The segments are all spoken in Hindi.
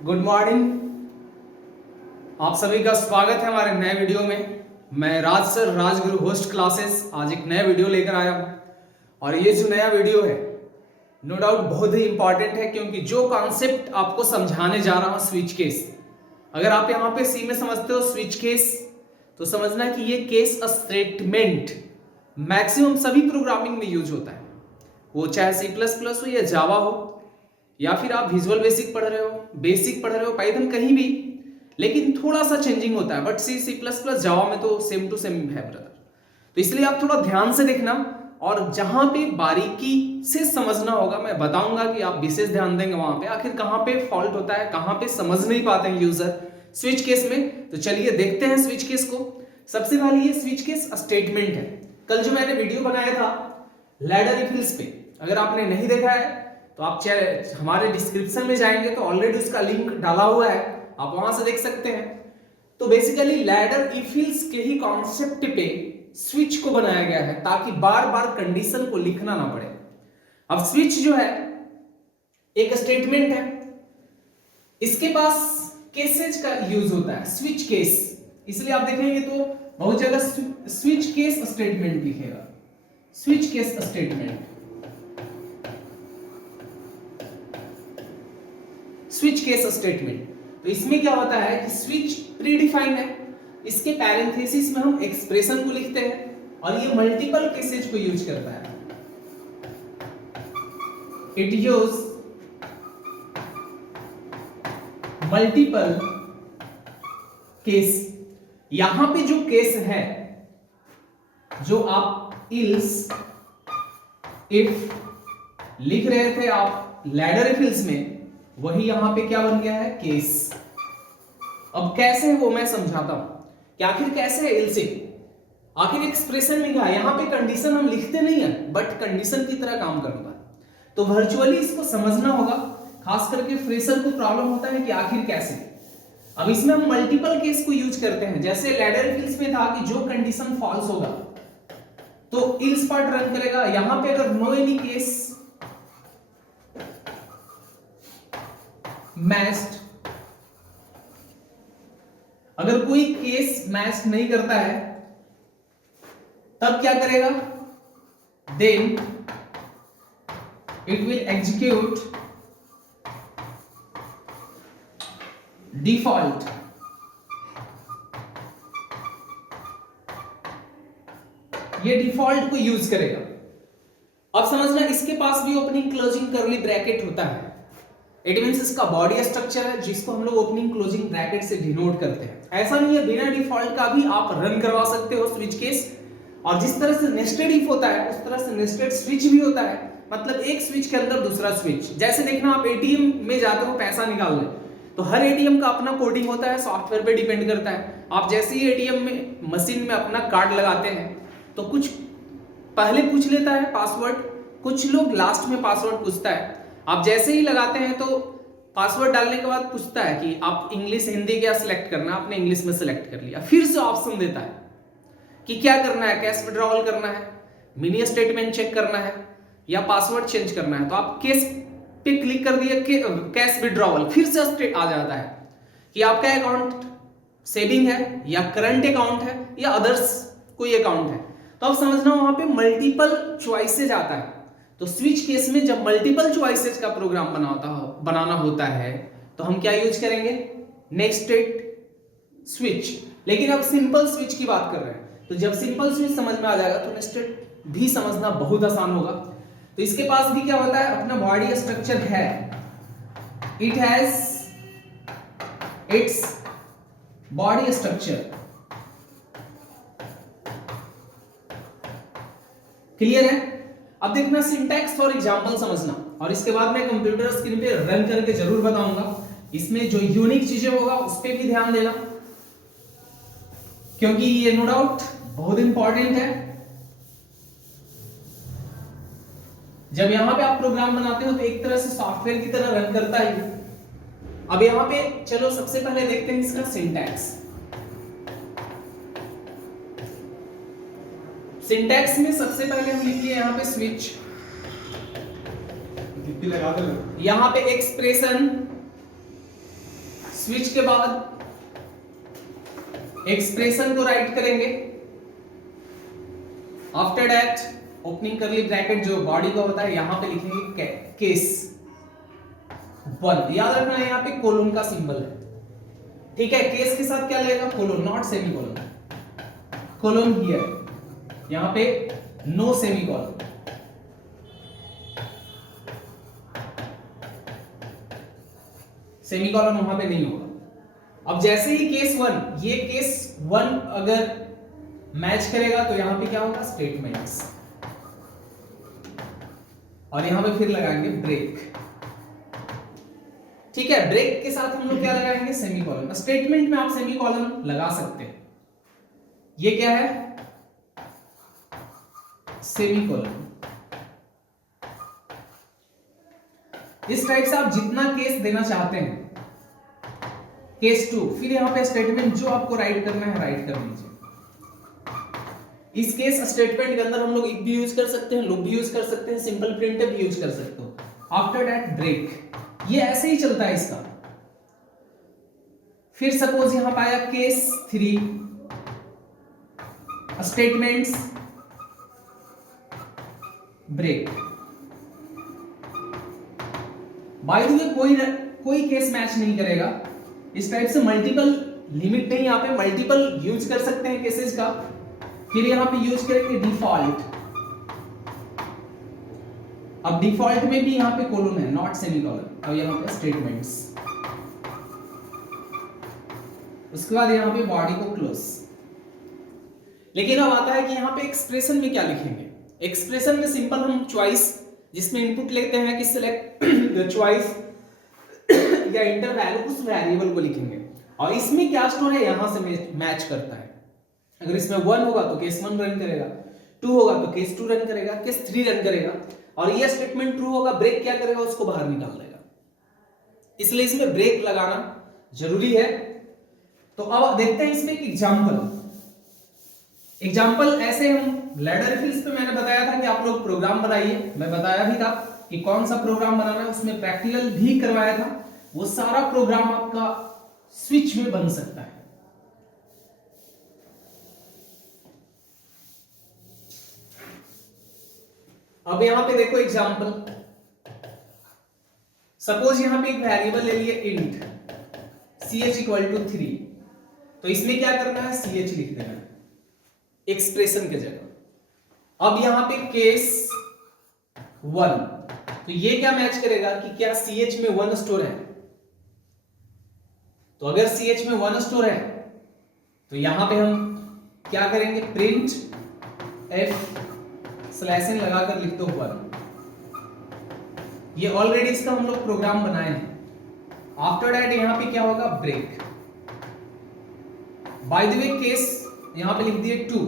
Good morning. आप सभी का स्वागत है हमारे नए वीडियो में। मैं राज सर, राजगुरु होस्ट क्लासेस, आज एक नया वीडियो लेकर आया हूं। और ये जो नया वीडियो है नो डाउट बहुत ही इंपॉर्टेंट है, क्योंकि जो कॉन्सेप्ट आपको समझाने जा रहा हूं स्विच केस, अगर आप यहाँ पे सी में समझते हो स्विच केस, तो समझना कि ये केस स्टेटमेंट मैक्सिमम सभी प्रोग्रामिंग में यूज होता है, वो चाहे C++ हो या जावा हो, या फिर आप विजुअल बेसिक पढ़ रहे हो, बेसिक पढ़ रहे हो, पाइथन, कहीं भी, लेकिन थोड़ा सा चेंजिंग होता है। बट C++ जावा में तो सेम टू सेम है ब्रदर। तो इसलिए आप थोड़ा ध्यान से देखना, और जहां पे बारीकी से समझना होगा मैं बताऊंगा कि आप विशेष ध्यान देंगे वहां पे, आखिर कहां पे फॉल्ट होता है, कहां पे समझ नहीं पाते हैं यूजर स्विच केस में। तो चलिए देखते हैं स्विच केस को। सबसे पहले ये स्विच केस स्टेटमेंट है। कल जो मैंने वीडियो बनाया था लैडर इफिल्स पे, अगर आपने नहीं देखा है तो आप चाहे हमारे डिस्क्रिप्शन में जाएंगे तो ऑलरेडी उसका लिंक डाला हुआ है, आप वहां से देख सकते हैं। तो बेसिकली लैडर इफिल्स के ही कॉन्सेप्ट पे स्विच को बनाया गया है, ताकि बार बार कंडीशन को लिखना ना पड़े। अब स्विच जो है एक स्टेटमेंट है, इसके पास केसेज का यूज होता है, स्विच केस। इसलिए आप देखेंगे तो बहुत जगह स्विच केस स्टेटमेंट लिखेगा, switch case statement, switch case statement. तो इसमें क्या होता है कि स्विच प्रीडिफाइंड है, इसके पैरेंथेसिस में हम एक्सप्रेशन को लिखते हैं, और ये मल्टीपल केसेज को यूज करता है। It use multiple case. यहां पे जो केस है, जो आप इल्स इफ लिख रहे थे आप लैडर इफिल्स में, वही यहां पे क्या बन गया है, केस। अब कैसे वो मैं समझाता हूं कि आखिर कैसे है इल्स इफ। आखिर एक्सप्रेशन में क्या है, यहां पे कंडीशन हम लिखते नहीं है, बट कंडीशन की तरह काम करता है। तो वर्चुअली इसको समझना होगा, खास करके फ्रेशर को प्रॉब्लम होता है कि आखिर कैसे। अब इसमें हम मल्टीपल केस को यूज करते हैं। जैसे लैडर इफिल्स में था कि जो कंडीशन फॉल्स होगा तो इल्स पार्ट रन करेगा। यहां पे अगर नो एनी केस मैच्ड, अगर कोई केस मैच नहीं करता है तब क्या करेगा, then it will execute default. ये डिफॉल्ट को यूज करेगा। अब समझना, इसके पास भी ओपनिंग क्लोजिंग कर्ली ब्रैकेट होता है। इट मींस इसका बॉडी स्ट्रक्चर है, जिसको हम लोग ओपनिंग क्लोजिंग ब्रैकेट से डिनोट करते हैं। ऐसा नहीं है, बिना डिफॉल्ट का भी आप रन करवा सकते हो स्विच केस। और जिस तरह से नेस्टेड इफ होता है, उस तरह से नेस्टेड स्विच भी होता है। मतलब एक स्विच के अंदर दूसरा स्विच। जैसे देखना, आप एटीएम में जाते हो पैसा निकालने, तो हर एटीएम का अपना कोडिंग होता है, सॉफ्टवेयर पे डिपेंड करता है। आप जैसे ही एटीएम में मशीन में अपना कार्ड लगाते हैं तो कुछ पहले पूछ लेता है पासवर्ड, कुछ लोग लास्ट में पासवर्ड पूछता है। आप जैसे ही लगाते हैं तो पासवर्ड डालने के बाद पूछता है कि आप इंग्लिश हिंदी क्या सिलेक्ट करना है, आपने इंग्लिश में सिलेक्ट कर लिया। फिर से ऑप्शन देता है कि क्या करना है, कैश विड्रॉवल करना है, मिनी स्टेटमेंट चेक करना है, या पासवर्ड चेंज करना है। तो आप केस पे क्लिक कर दिए, कैश विड्रॉवल, फिर से स्टेट आ जाता है कि आपका अकाउंट सेविंग है या करंट अकाउंट है या अदर्स कोई अकाउंट है। तो आप समझना, वहां पे मल्टीपल चॉइसेज आता है। तो स्विच केस में जब मल्टीपल चॉइसेस का प्रोग्राम बनाना होता है तो हम क्या यूज करेंगे, नेस्टेड स्विच। लेकिन अब सिंपल स्विच की बात कर रहे हैं, तो जब सिंपल स्विच समझ में आ जाएगा तो नेस्टेड भी समझना बहुत आसान होगा। तो इसके पास भी क्या होता है, अपना बॉडी स्ट्रक्चर है। It has its body structure. Clear है। अब देखना सिंटैक्स फॉर एग्जांपल समझना, और इसके बाद मैं कंप्यूटर स्क्रीन पे रन करके जरूर बताऊंगा। इसमें जो यूनिक चीजें होगा उस पे भी ध्यान देना, क्योंकि ये नो डाउट बहुत इंपॉर्टेंट है। जब यहां पे आप प्रोग्राम बनाते हो तो एक तरह से सॉफ्टवेयर की तरह रन करता है। अब यहां पे चलो सबसे पहले देखते हैं इसका सिंटैक्स। सिंटैक्स में सबसे पहले हम लिखिए यहां पे स्विच, यहां पे एक्सप्रेशन, स्विच के बाद एक्सप्रेशन को राइट करेंगे। आफ्टर दैट ओपनिंग करली ब्रैकेट जो बॉडी का होता है यहां पे लिखेंगे केस 1। याद रखना यहां पे कोलन का सिंबल है, ठीक है। केस के साथ क्या लगेगा? Colon, not semicolon. Colon here, यहां पे नो सेमीकोलन। सेमीकोलन वहां पे नहीं होगा। अब जैसे ही केस 1, ये केस 1 अगर मैच करेगा तो यहां पे क्या होगा? स्टेटमेंट्स। और यहां पे फिर लगाएंगे ब्रेक, ठीक है। ब्रेक के साथ हम लोग क्या लगाएंगे? सेमीकोलन। स्टेटमेंट में आप सेमीकोलन लगा सकते हैं। ये क्या है? सेमीकोलन। इस टाइप से आप जितना केस देना चाहते हैं, केस 2, फिर यहां पे स्टेटमेंट जो आपको राइट करना है राइट कर लीजिए। इस केस स्टेटमेंट के अंदर हम लोग इफ भी यूज कर सकते हैं, लूप भी यूज कर सकते हैं, सिंपल प्रिंटफ भी यूज कर सकते हो। आफ्टर दैट ब्रेक, ये ऐसे ही चलता है इसका। फिर सपोज यहां पे आया case 3, statements break. By the way कोई केस मैच नहीं करेगा। इस टाइप से मल्टीपल लिमिट नहीं, यहां पे मल्टीपल यूज कर सकते हैं केसेस का। फिर यहां पे यूज करेंगे डिफॉल्ट। अब डिफॉल्ट में भी यहां पे कोलन है, नॉट सेमीकोलन। अब यहां पे स्टेटमेंट्स, उसके बाद यहां पे बॉडी को क्लोज। लेकिन अब आता है कि यहां पे एक्सप्रेशन में क्या लिखेंगे। एक्सप्रेशन में सिंपल हम चॉइस, जिसमें इनपुट लेते हैं कि सिलेक्ट द चॉइस या इंटर वैल्यू, उस वेरिएबल को लिखेंगे। और इसमें क्या स्टोर है यहां से मैच करता है। अगर इसमें 1 होगा तो केस 1 रन करेगा, 2 होगा तो केस 2 रन करेगा, केस 3 रन करेगा। और ये स्टेटमेंट ट्रू होगा, ब्रेक क्या करेगा? उसको बाहर निकाल देगा। इसलिए इसमें ब्रेक लगाना जरूरी है। तो अब देखते हैं इसमें एक एग्जाम्पल ऐसे हम लैडर फिल्स पे मैंने बताया था कि आप लोग प्रोग्राम बनाइए। मैं बताया भी था कि कौन सा प्रोग्राम बनाना है, उसमें प्रैक्टिकल भी करवाया था। वो सारा प्रोग्राम आपका स्विच में बन सकता है। अब यहां पे देखो एग्जांपल, सपोज यहां पे एक वेरिएबल ले लिए इंट ch = 3। तो इसमें क्या करना है? ch लिख देना है एक्सप्रेशन के जगह। अब यहां पे केस 1, तो ये क्या मैच करेगा कि क्या ch में 1 स्टोर है। तो अगर ch में 1 स्टोर है तो यहां पे हम क्या करेंगे? प्रिंट f/n लगाकर लिख दो 1। ये ऑलरेडी इसका हम लोग प्रोग्राम बनाए हैं। आफ्टर दैट यहां पे क्या होगा? Break. By the way case यहां पे लिख दिए 2,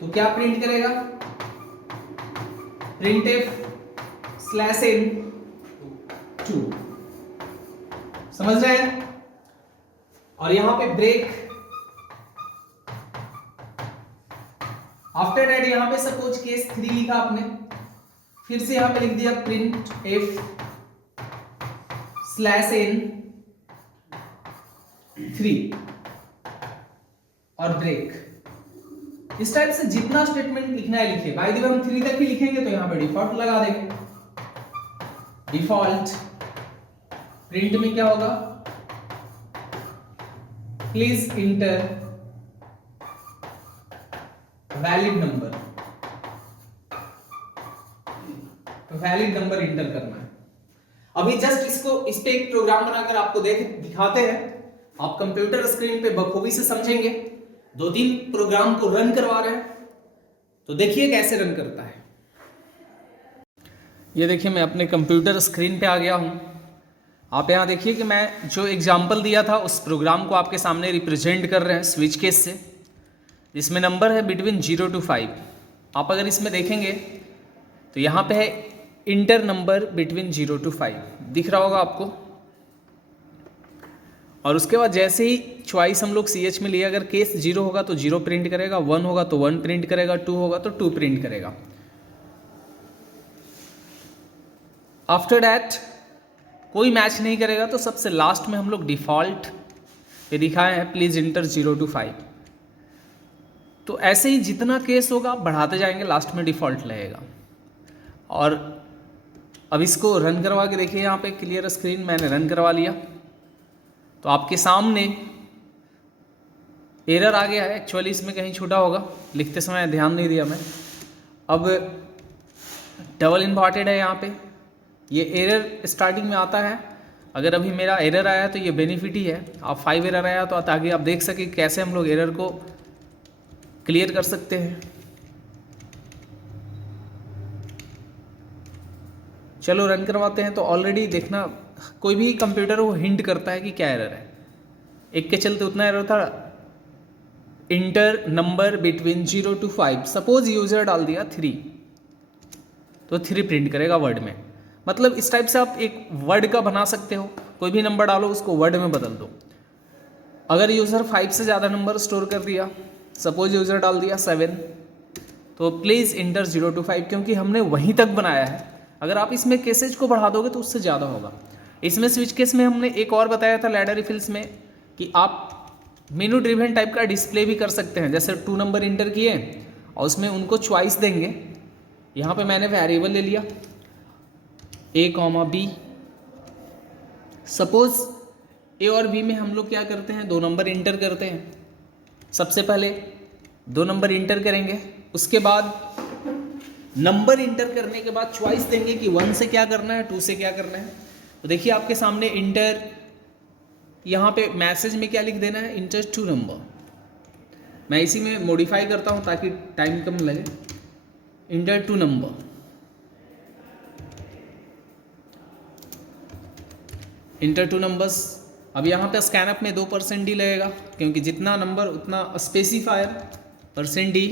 तो क्या प्रिंट करेगा? Print f/n 2। समझ रहे हैं? और यहां पे ब्रेक। आफ्टर दैट यहां पे सपोज केस 3 लिखा आपने, फिर से यहां पे लिख दिया प्रिंट f/n 3 और ब्रेक। इस टाइप से जितना स्टेटमेंट लिखना है लिखिए। बाय द वे हम 3 तक ही लिखेंगे तो यहां पे डिफॉल्ट लगा देंगे। डिफॉल्ट प्रिंट में क्या होगा? Please inter valid number. Valid number inter करना है। अभी जस्ट इस पे एक प्रोग्राम बनाकर आपको दिखाते हैं। आप कंप्यूटर स्क्रीन पे बखूबी से समझेंगे। 2-3 प्रोग्राम को रन करवा रहे हैं, तो देखिए कैसे रन करता है। ये देखिए मैं अपने कंप्यूटर स्क्रीन पे आ गया हूं। आप यहां देखिए कि मैं जो एग्जाम्पल दिया था उस प्रोग्राम को आपके सामने रिप्रेजेंट कर रहे हैं स्विच केस से। इसमें नंबर है बिटवीन 0 to 5। आप अगर इसमें देखेंगे तो यहाँ पे है इंटर नंबर बिटवीन 0 to 5, दिख रहा होगा आपको। और उसके बाद जैसे ही चॉइस हम लोग CH में लिए, अगर केस 0 होगा तो 0 प्रिंट करेगा, 1 होगा तो 1 प्रिंट करेगा, 2 होगा तो 2 प्रिंट करेगा। आफ्टर दैट कोई मैच नहीं करेगा तो सबसे लास्ट में हम लोग डिफ़ॉल्ट पे दिखाए हैं प्लीज़ इंटर 0 to 5। तो ऐसे ही जितना केस होगा आप बढ़ाते जाएंगे, लास्ट में डिफ़ॉल्ट लगेगा। और अब इसको रन करवा के देखिए, यहाँ पे क्लियर स्क्रीन मैंने रन करवा लिया तो आपके सामने एरर आ गया है। एक्चुअली इसमें कहीं छूटा होगा, लिखते समय ध्यान नहीं दिया मैं। अब डबल इन्वर्टेड है यहाँ पे, ये एरर स्टार्टिंग में आता है। अगर अभी मेरा एरर आया तो ये बेनिफिट ही है, आप 5 एरर आया तो ताकि आप देख सकें कैसे हम लोग एरर को क्लियर कर सकते हैं। चलो रन करवाते हैं। तो ऑलरेडी देखना, कोई भी कंप्यूटर वो हिंट करता है कि क्या एरर है। एक के चलते उतना एरर था, inter number between 0 to 5। Suppose user डाल दिया 3 तो 3 प्रिंट करेगा वर्ड में। मतलब इस टाइप से आप एक वर्ड का बना सकते हो, कोई भी नंबर डालो उसको वर्ड में बदल दो। अगर यूज़र 5 से ज़्यादा नंबर स्टोर कर दिया, सपोज यूज़र डाल दिया 7 तो प्लीज़ इंटर 0 to 5, क्योंकि हमने वहीं तक बनाया है। अगर आप इसमें केसेज को बढ़ा दोगे तो उससे ज़्यादा होगा। इसमें स्विच केस में हमने एक और बताया था लैडर रिफिल्स में कि आप मेनू ड्रिवन टाइप का डिस्प्ले भी कर सकते हैं। जैसे 2 नंबर इंटर किए और उसमें उनको चॉइस देंगे। यहाँ पे मैंने वेरिएबल ले लिया A, B। सपोज A और B में हम लोग क्या करते हैं, 2 नंबर इंटर करते हैं। सबसे पहले 2 नंबर इंटर करेंगे, उसके बाद नंबर इंटर करने के बाद चॉइस देंगे कि 1 से क्या करना है, 2 से क्या करना है। तो देखिए आपके सामने इंटर, यहाँ पे मैसेज में क्या लिख देना है, इंटर 2 नंबर। मैं इसी में मॉडिफाई करता हूँ ताकि टाइम कम लगे। Inter 2 number, inter 2 numbers. अब यहाँ पे स्कैनअप में 2% डी लगेगा, क्योंकि जितना नंबर उतना स्पेसिफायर %d।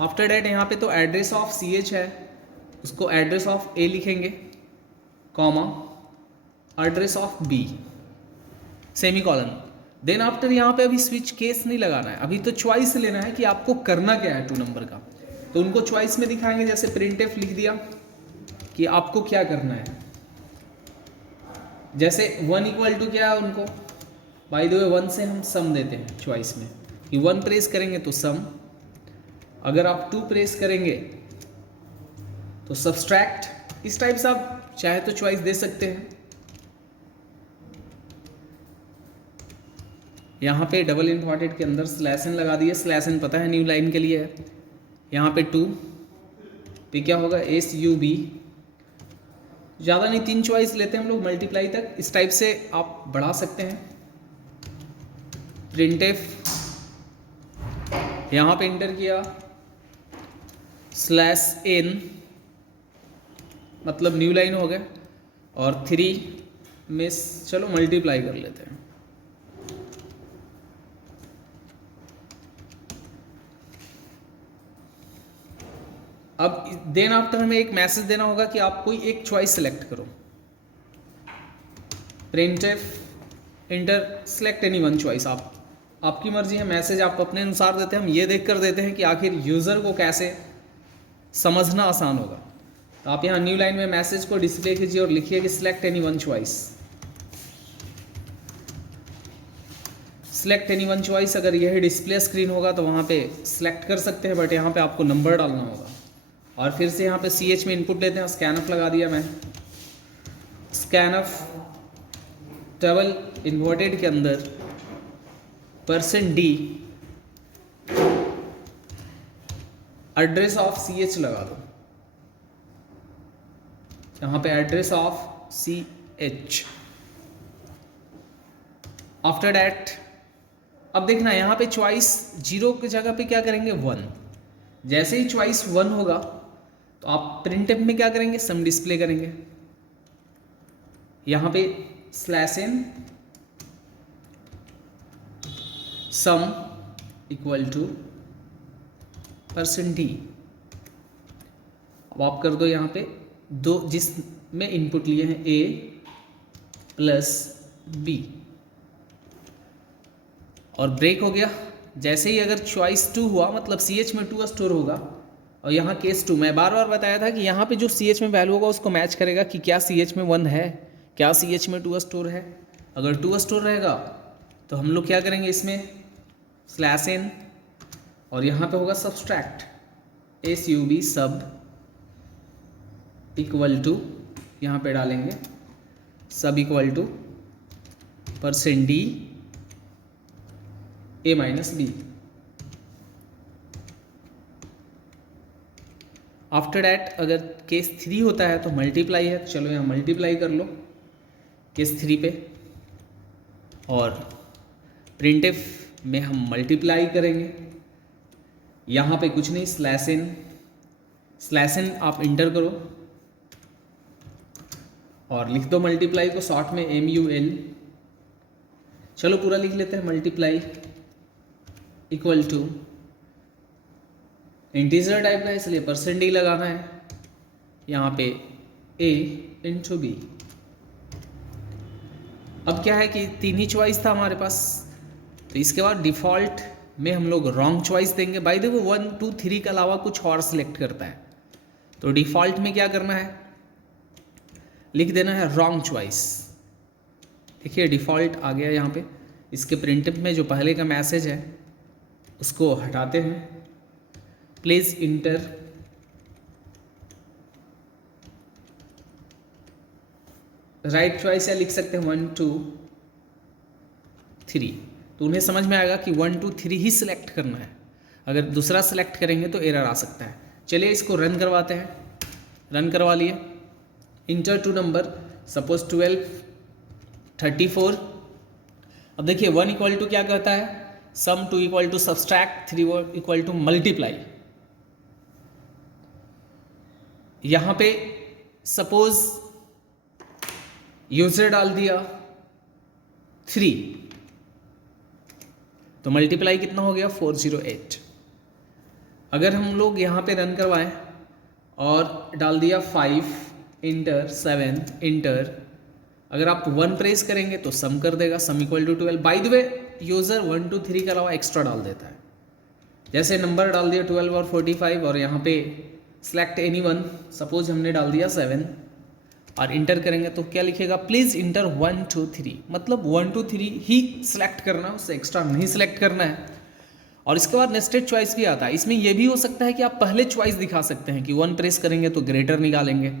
आफ्टर डैट यहाँ पे तो एड्रेस ऑफ CH है, उसको एड्रेस ऑफ A लिखेंगे, comma address of B, semicolon. Then after यहाँ पे अभी स्विच केस नहीं लगाना है, अभी तो चॉइस लेना है कि आपको करना क्या है 2 नंबर का। तो उनको चॉइस में दिखाएंगे, जैसे printf लिख दिया कि आपको क्या करना है। जैसे 1 इक्वल टू क्या है उनको, बाय द वे 1 से हम सम देते हैं चॉइस में कि 1 प्रेस करेंगे तो सम, अगर आप 2 प्रेस करेंगे तो सब्सट्रैक्ट। इस टाइप से आप चाहे तो चॉइस दे सकते हैं। यहाँ पे डबल इन्वर्टेड के अंदर /n लगा दिए। /n पता है न्यू लाइन के लिए है। यहाँ पे 2 पे क्या होगा, SUB। ज़्यादा नहीं, 3 चॉइस लेते हैं हम लोग मल्टीप्लाई तक। इस टाइप से आप बढ़ा सकते हैं। printf यहाँ पे इंटर किया /n, मतलब न्यू लाइन हो गया। और 3 में चलो मल्टीप्लाई कर लेते हैं। अब देन आफ्टर हमें एक मैसेज देना होगा कि आप कोई एक चॉइस सेलेक्ट करो। printf inter select any one choice. आपकी मर्जी है, मैसेज आप अपने अनुसार देते हैं। हम ये देख कर देते हैं कि आखिर यूज़र को कैसे समझना आसान होगा। तो आप यहाँ न्यू लाइन में मैसेज को डिस्प्ले कीजिए और लिखिए कि select any one choice. Select any one choice, अगर यह डिस्प्ले स्क्रीन होगा तो वहाँ पे सिलेक्ट कर सकते हैं, बट यहाँ पे आपको नंबर डालना होगा। और फिर से यहाँ पे CH में इनपुट लेते हैं। स्कैनअप लगा दिया मैं, स्कैनअप डबल इन्वर्टेड के अंदर %d एड्रेस ऑफ CH लगा दो। यहाँ पे address of CH। After that अब देखना यहाँ पे चॉइस 0 की जगह पे क्या करेंगे, 1। जैसे ही चॉइस 1 होगा तो आप printf में क्या करेंगे, सम डिस्प्ले करेंगे। यहाँ पे /n sum equal to %d। अब आप कर दो यहाँ पे 2 जिसमें इनपुट लिए हैं A + B, और ब्रेक हो गया। जैसे ही अगर चॉइस 2 हुआ, मतलब CH में 2 स्टोर होगा और यहाँ केस 2। मैं बार बार बताया था कि यहाँ पे जो CH में वैल्यू होगा उसको मैच करेगा कि क्या CH में 1 है क्या CH में 2 स्टोर है? अगर 2 स्टोर रहेगा तो हम लोग क्या करेंगे इसमें /n और यहाँ पे होगा subtract SUB sub equal to, यहाँ पे डालेंगे sub equal to %d a minus B. After that अगर केस 3 होता है तो मल्टीप्लाई है, चलो यहाँ मल्टीप्लाई कर लो केस 3 पे, और प्रिंटफ में हम मल्टीप्लाई करेंगे। यहाँ पे कुछ नहीं, /n आप इंटर करो और लिख दो मल्टीप्लाई को शॉर्ट में MUL। चलो पूरा लिख लेते हैं, multiply equal to, integer type का इसलिए %d लगाना है, यहाँ पे a इंटू बी। अब क्या है कि 3 ही चॉइस था हमारे पास, तो इसके बाद डिफ़ॉल्ट में हम लोग रॉन्ग चॉइस देंगे। बाय द वे 1 2 3 के अलावा कुछ और सिलेक्ट करता है, तो डिफ़ॉल्ट में क्या करना है, लिख देना है रॉन्ग चॉइस। देखिए डिफ़ॉल्ट आ गया यहाँ पे। इसके प्रिंटअप में जो पहले का मैसेज है उसको हटाते हैं, प्लीज इंटर राइट चॉइस, या लिख सकते हैं 1 2 3, तो उन्हें समझ में आएगा कि 1 2 3 ही सिलेक्ट करना है। अगर दूसरा सिलेक्ट करेंगे तो एरर आ सकता है। चलिए इसको रन करवाते हैं, रन करवा लिए। Enter two number, suppose 12 34। अब देखिए 1 इक्वल टू क्या कहता है, sum, 2 equal to subtract, 3 equal to multiply. यहाँ पे सपोज यूजर डाल दिया 3, तो मल्टीप्लाई कितना हो गया 408। अगर हम लोग यहाँ पे रन करवाएं और डाल दिया 5 इंटर 7 इंटर, अगर आप 1 प्रेस करेंगे तो सम कर देगा, sum equal to 12। By the way user 1 2 3 के अलावा एक्स्ट्रा डाल देता है, जैसे नंबर डाल दिया 12 और 45 और यहाँ पे सेलेक्ट एनी वन, सपोज हमने डाल दिया 7 और इंटर करेंगे तो क्या लिखेगा, प्लीज इंटर 1 2 3, मतलब 1 2 3 ही सिलेक्ट करना है, उससे एक्स्ट्रा नहीं सिलेक्ट करना है। और इसके बाद नेस्टेड चॉइस भी आता है। इसमें यह भी हो सकता है कि आप पहले चॉइस दिखा सकते हैं कि 1 प्रेस करेंगे तो ग्रेटर निकालेंगे,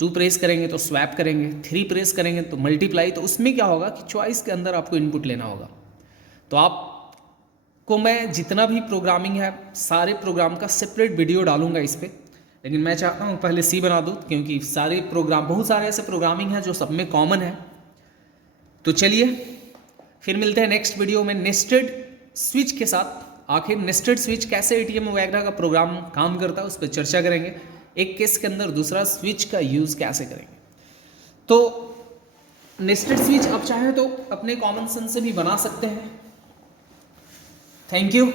2 प्रेस करेंगे तो स्वैप करेंगे, 3 प्रेस करेंगे तो मल्टीप्लाई। तो उसमें क्या होगा कि चॉइस के अंदर आपको इनपुट लेना होगा। तो आपको मैं जितना भी प्रोग्रामिंग है सारे प्रोग्राम का सेपरेट वीडियो डालूंगा इस पर, लेकिन मैं चाहता हूँ पहले सी बना दूँ, क्योंकि सारे प्रोग्राम, बहुत सारे ऐसे प्रोग्रामिंग हैं जो सब में कॉमन है। तो चलिए फिर मिलते हैं नेक्स्ट वीडियो में नेस्टेड स्विच के साथ। आखिर नेस्टेड स्विच कैसे ATM वगैरह का प्रोग्राम काम करता है उस पर चर्चा करेंगे। एक केस के अंदर दूसरा स्विच का यूज़ कैसे करेंगे। तो नेस्टेड स्विच आप चाहें तो अपने कॉमन सेंस से भी बना सकते हैं। Thank you.